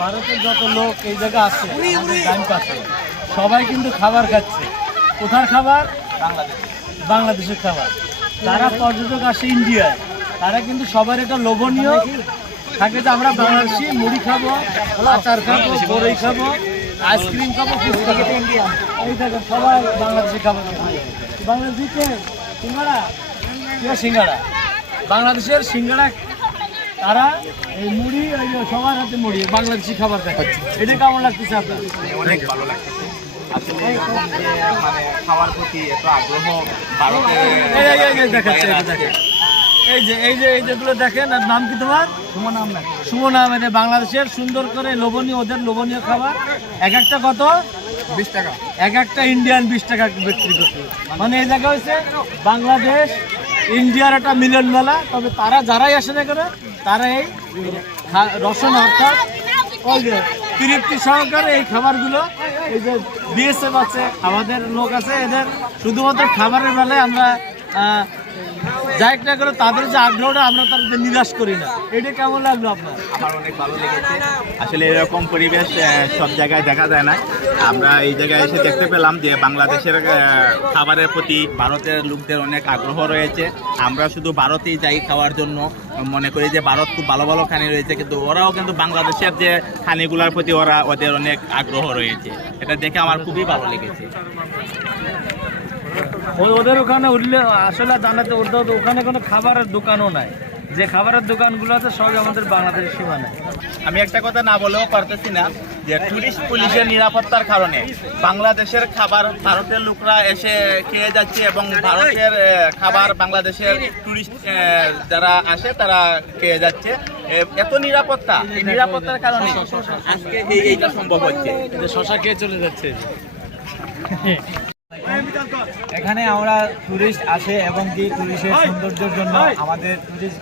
ভারতের যত লোক এই জায়গা আছে ডান পাশে সবাই কিন্তু খাবার খাচ্ছে। কোথার খাবার? বাংলাদেশের খাবার। যারা পর্যটক আসে ইন্ডিয়ায় তারা কিন্তু সবার এটা লোভনীয় থাকে যে আমরা বাংলাদেশি মুড়ি খাবো, আচার খাবো, বড়ই খাবো, আইসক্রিম খাবো, ফুচকা খাবো। এই দেখেন সবাই বাংলাদেশি খাবার। বাংলাদেশিতে সিঙ্গাড়া, সিঙ্গাড়া বাংলাদেশের সিঙ্গাড়া, তারা এই মুড়ি সবার হাতে মুড়ি বাংলাদেশি খাবার দেখাচ্ছে। এটা কেমন লাগতেছে আপনার? অনেক ভালো লাগতেছে আসলে, মানে খাওয়ার প্রতি এত আগ্রহ দেখাচ্ছে। এই যেগুলো দেখেন, আর নাম কি তোমার? সুমনা। মানে বাংলাদেশের সুন্দর করে লোভনীয়, ওদের লোভনীয় খাবার। এক একটা কত? 20 টাকা। এক একটা ইন্ডিয়ান 20 টাকা বিক্রি করতে। মানে এই জায়গা হচ্ছে বাংলাদেশ ইন্ডিয়ার একটা মিলন মেলা। তবে তারা যারাই আসে না করে তারা এই রসন অর্থাৎ ওই যে তৃপ্তি সহকারে এই খাবারগুলো, এই যে বিএসএফ আছে, আমাদের লোক আছে, এদের শুধুমাত্র খাবারের বেলায় আমরা যাই একটা করে তাদের যে আগ্রহটা আমরা তাদের নিরাশ করি না। এটা কেমন লাগলো আপনার? আমার অনেক ভালো লেগেছে আসলে, এরকম পরিবেশ সব জায়গায় দেখা যায় না। আমরা এই জায়গায় এসে দেখতে পেলাম যে বাংলাদেশের খাবারের প্রতি ভারতের লোকদের অনেক আগ্রহ রয়েছে। আমরা শুধু ভারতেই যাই খাওয়ার জন্য, মনে করি যে ভারত খুব ভালো ভালো খানি রয়েছে, কিন্তু ওরাও কিন্তু বাংলাদেশের যে খানিগুলোর প্রতি ওদের অনেক আগ্রহ রয়েছে। এটা দেখে আমার খুবই ভালো লেগেছে। ওদের ওখানে উঠলে আসলে জানাতে ওখানে কোনো খাবারের দোকানও নাই। যে খাবারের দোকানগুলো আছে সবই আমাদের বাংলাদেশের সীমানায়। আমি একটা কথা না বলেও পারতেছি না যে টুরিস্ট পুলিশের নিরাপত্তার কারণে বাংলাদেশের খাবার ভারতের লোকরা এসে খেয়ে যাচ্ছে, এবং ভারতের খাবার বাংলাদেশের টুরিস্ট যারা আসে তারা খেয়ে যাচ্ছে। এত নিরাপত্তা, এই নিরাপত্তার কারণে আজকে এইটা সম্ভব হচ্ছে। শশা খেয়ে চলে যাচ্ছে। এখানে আমরা টুরিস্ট আসে এবং কি টুরিস্টের সৌন্দর্যের জন্য আমাদের টুরিস্ট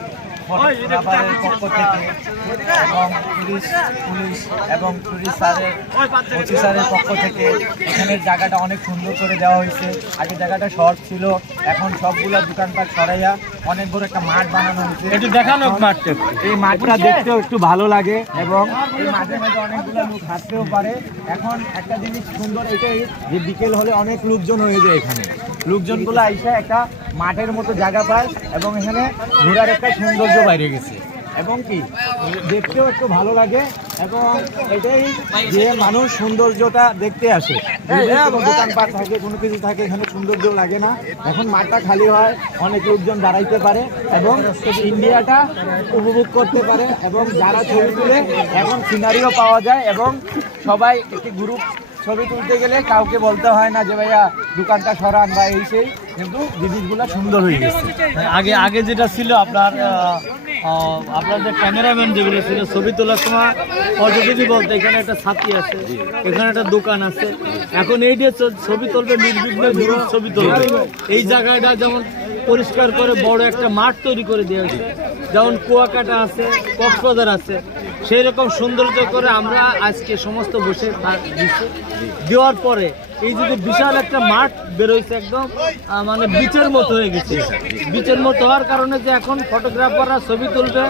ফটোগ্রাফারের পক্ষ থেকে এবং টুরিস্ট পুলিশ এবং টুরিস্ট অফিসারের পক্ষ থেকে এখানের জায়গাটা অনেক সুন্দর করে দেওয়া হয়েছে। আগে জায়গাটা শর্ট ছিল, এখন সবগুলো দোকানপাট সরাইয়া অনেক বড় একটা মাঠ বানানো হয়েছে। একটু দেখানো মাঠটা, এই মাঠটা দেখতেও একটু ভালো লাগে এবং এই মাঠের মধ্যে অনেকগুলো লোক হাঁটতেও পারে। এখন একটা জিনিস সুন্দর এটাই যে বিকেল হলে অনেক লোকজন হয়ে যায়, এখানে লোকজনগুলো আইসা একটা মাঠের মতো জায়গা পায় এবং এখানে ঘোরার একটা সৌন্দর্য বাইরে গেছে এবং কি দেখতেও একটু ভালো লাগে। এবং এটাই যে মানুষ সৌন্দর্যটা দেখতে আসে, দোকানপাট থাকে, কোনো কিছু থাকে, এখানে সৌন্দর্য লাগে না। এখন মাঠটা খালি হয়, অনেক লোকজন দাঁড়াইতে পারে এবং ইন্ডিয়াটা উপভোগ করতে পারে। এবং যারা ছবি তুলে এখন সিনারিও পাওয়া যায় এবং সবাই একটি গ্রুপ ছবি তুলতে গেলে কাউকে বলতে হয় না যে ভাইয়া দোকানটা সরান বা এই সেই, কিন্তু জিনিসগুলো সুন্দর হয়ে গেছে। আগে যেটা ছিল আপনার যে ক্যামেরাম্যান যেগুলো ছিল ছবি তোলার সময় পজিটিভই বলতে এখানে একটা ছাতি আছে, এখানে একটা দোকান আছে। এখন এই যে ছবি তুলবে নির্বিঘ্নে গ্রুপ ছবি তুলবে, এই জায়গাটা যেমন পরিষ্কার করে বড় একটা মাঠ তৈরি করে দিয়েছে, যেমন কুয়াকাটা আছে, কক্সবাজার আছে, সেই রকম সৌন্দর্য করে আমরা আজকে সমস্ত বসে দেওয়ার পরে এই যদি বিশাল একটা মাঠ বেরোইছে, একদম মানে বিচের মতো হয়ে গেছে। বিচের মতো হওয়ার কারণে যে এখন ফটোগ্রাফাররা ছবি তুলবে,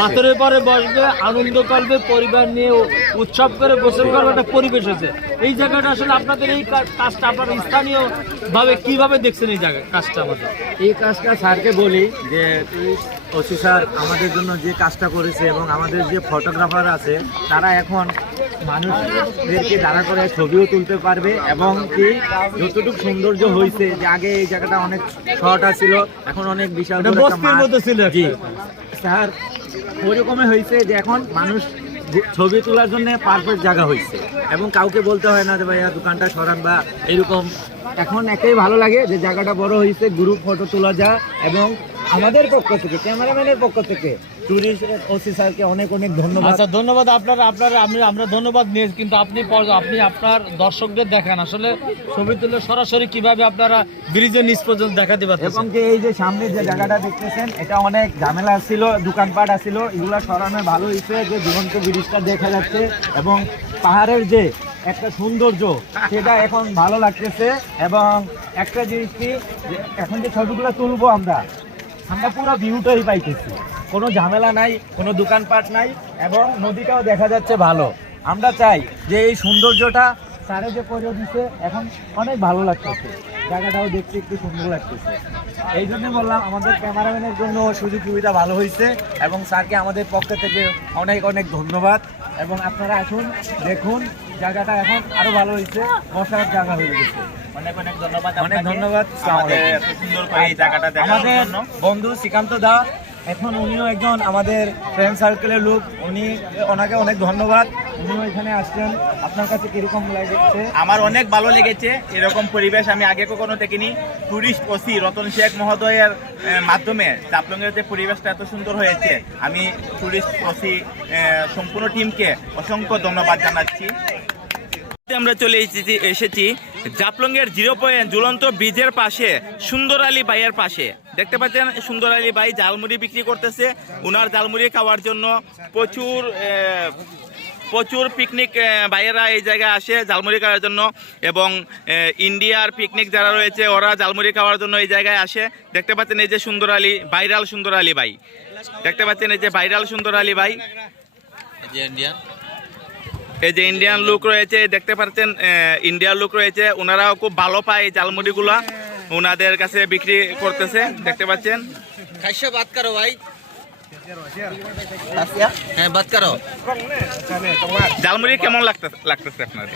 পাথরের পরে বসবে, আনন্দ করবে, পরিবার নিয়ে উৎসব করে গোসল করবে, একটা পরিবেশ হয়েছে। এই জায়গাটা আসলে আপনাদের এই কাজটা আপনারা স্থানীয় ভাবে কিভাবে দেখছেন এই জায়গা কাজটা? আমাদের এই কাজটা স্যারকে বলি যে টুরিস্ট অফিসার আমাদের জন্য যে কাজটা করেছে এবং আমাদের যে ফটোগ্রাফার আছে তারা এখন মানুষদেরকে দাঁড়া করে ছবিও তুলতে পারবে এবং কি যতটুকু সৌন্দর্য হয়েছে যে আগে এই জায়গাটা অনেক শর্ট ছিল, এখন অনেক বিশাল ছিল। স্যার ওইরকমই হয়েছে যে এখন মানুষ ছবি তোলার জন্য পারফেক্ট জায়গা হয়েছে এবং কাউকে বলতে হয় না যে ভাইয়া দোকানটা সরান বা এরকম। এখন একটাই ভালো লাগে যে জায়গাটা বড় হয়েছে, গ্রুপ ফটো তোলা যায় এবং আমাদের পক্ষ থেকে, ক্যামেরাম্যানের পক্ষ থেকে টুরিস্ট অফিসারকে অনেক অনেক ধন্যবাদ। আচ্ছা, ধন্যবাদ আমরা ধন্যবাদ নিয়ে, কিন্তু আপনি আপনার দর্শকদের দেখান আসলে ছবি তুলে সরাসরি কিভাবে আপনারা ব্রিজের নিচ পর্যন্ত দেখাতে পারছেন। এবং এই যে সামনে যে জায়গাটা দেখতেছেন এটা অনেক ঝামেলা ছিল, দোকানপাট ছিল, এগুলো সরানো ভালো হয়েছে যে জীবন্ত ব্রিজটা দেখা যাচ্ছে এবং পাহাড়ের যে একটা সৌন্দর্য সেটা এখন ভালো লাগতেছে। এবং একটা জিনিস কি, এখন যে ছবিগুলো তুলবো আমরা পুরো ভিউটাই পাইতেছি কোনো ঝামেলা নাই, কোনো দোকানপাট নাই এবং নদীটাও দেখা যাচ্ছে ভালো। আমরা চাই যে এই সৌন্দর্যটা স্যারে যে করে দিচ্ছে এখন অনেক ভালো লাগতেছে, জায়গাটাও দেখতে একটু সুন্দর লাগতেছে। এই জন্য বললাম আমাদের ক্যামেরাম্যানের জন্য সুযোগ সুবিধা ভালো হয়েছে এবং স্যারকে আমাদের পক্ষ থেকে অনেক অনেক ধন্যবাদ। এবং আপনারা আসুন দেখুন, জায়গাটা এখন আরো ভালো হয়েছে, বসার জায়গা হয়ে গেছে। অনেক অনেক ধন্যবাদ, অনেক ধন্যবাদ আমাদের এত সুন্দর করে এই জায়গাটা দেখার আমাদের জন্য। বন্ধু শ্রীকান্ত দা, এখন উনিও একজন আমাদের ফ্রেন্ড সার্কেলের লোক, ওনাকে অনেক ধন্যবাদ, উনিও এখানে আসছেন। আপনার কাছে কিরকম লাগছে? আমার অনেক ভালো লেগেছে, এরকম পরিবেশ আমি আগে কখনো দেখিনি। টুরিস্ট ওসি রতন শেখ মহোদয়ের মাধ্যমে জাফলংয়ের যে পরিবেশটা এত সুন্দর হয়েছে, আমি টুরিস্ট ওসি সম্পূর্ণ টিমকে অসংখ্য ধন্যবাদ জানাচ্ছি। আমরা চলে এসেছি জাফলংয়ের 0 পয়েন্ট ঝুলন্ত ব্রিজের পাশে সুন্দর আলী ভাইয়ের পাশে। দেখতে পাচ্ছেন সুন্দর আলী ভাই ঝালমুড়ি বিক্রি করতেছে। উনার ঝালমুড়ি খাওয়ার জন্য প্রচুর পিকনিক ভাইয়েরা এই জায়গায় আসে ঝালমুড়ি খাওয়ার জন্য, এবং ইন্ডিয়ার পিকনিক যারা রয়েছে ওরা ঝালমুড়ি খাওয়ার জন্য এই জায়গায় আসে। দেখতে পাচ্ছেন এই যে সুন্দর আলী, ভাইরাল সুন্দর আলী ভাই, দেখতে পাচ্ছেন এই যে ভাইরাল সুন্দর আলী ভাই, এই যে ইন্ডিয়ান লুক রয়েছে, দেখতে পাচ্ছেন ইন্ডিয়ান লুক রয়েছে। ওনারাও খুব ভালো পায় এই ঝালমুড়িগুলা, ওনাদের কাছে বিক্রি করতেছে। দেখতে পাচ্ছেন कैसे बात करो भाई? হ্যাঁ বাত করো। ঝালমুড়ি কেমন লাগতেছে আপনাদের?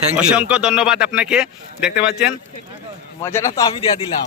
Thank you. অসংখ্য ধন্যবাদ আপনাকে। দেখতে পাচ্ছেন মজাটা তো আমি দিয়ে দিলাম।